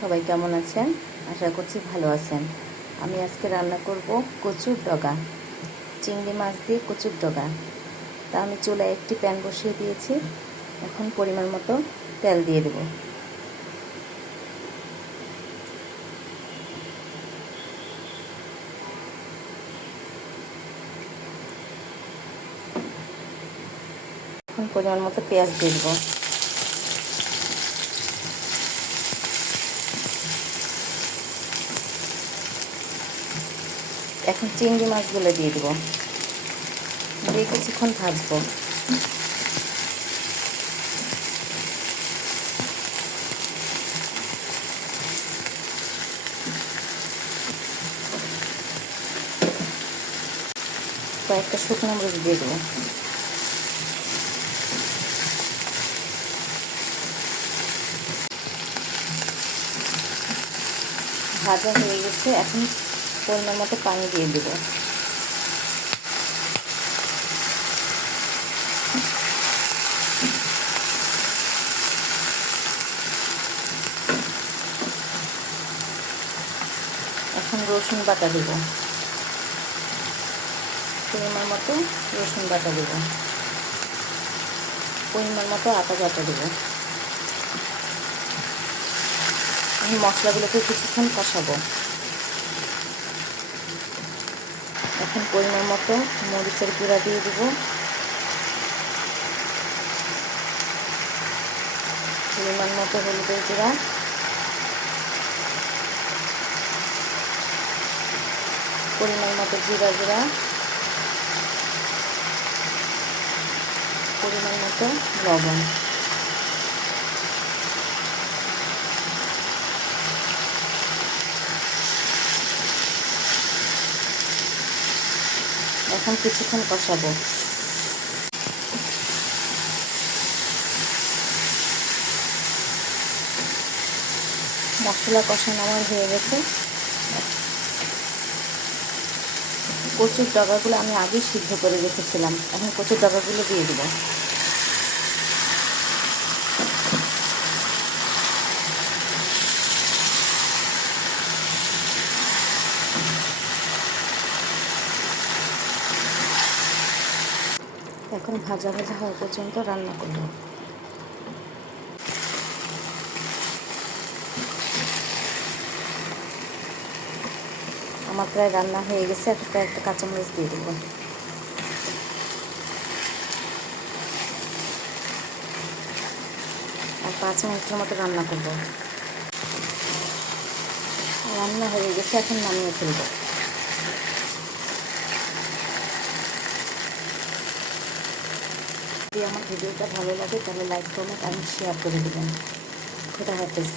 সবাই কেমন আছেন? আশা করছি ভালো আছেন। আমি আজকে রান্না করব কচুর ডগা, চিংড়ি মাছ দিয়ে কচুর ডগা। তা আমি চুলায় একটি প্যান বসিয়ে দিয়েছি। এখন পরিমাণ মতো তেল দিয়ে দেব। এখন পরিমাণ মতো পেঁয়াজ দিয়ে দেব। এখন চিংড়ি মাছগুলো দিয়ে দেব, দিয়ে কিছুক্ষণ ভাজবো। কয়েকটা শুকনো মরিচ দিয়ে দেবো। ভাজা হয়ে গেছে, এখন পরিমাণ মতো পানি দিয়ে দেব। এখন রসুন বাটা দেব, পরিমাণ মতো রসুন বাটা দেব, পরিমাণ মতো আদা বাটা দেব। আমি মশলাগুলোকে কিছুক্ষণ কষাবো। এখন পরিমাণ মতো মরিচের গুঁড়া দিয়ে দেব, পরিমাণ মতো হলুদের গুঁড়া, পরিমাণ মতো জিরা গুঁড়া, পরিমাণ মতো লবণ। এখন কিছুক্ষণ কষাবো। মশলা কষানো আমার হয়ে গেছে। কচুর ডগাগুলো আমি আগেই সিদ্ধ করে রেখেছিলাম, এখন কচুর ডগাগুলো দিয়ে দেবো। এখন ভাজা ভাজা হওয়া পর্যন্ত রান্না করব। আমার প্রায় রান্না হয়ে গেছে, একটা কাঁচামরিচ দিয়ে দেবো। আর 5 মিনিটের মতো রান্না করব। রান্না হয়ে গেছে, এখন নামিয়ে ফেলব। যদি আমার ভিডিওটা ভালো লাগে তাহলে লাইক, কমেন্ট আর শেয়ার করে দেবেন। খোদা হাফেজ।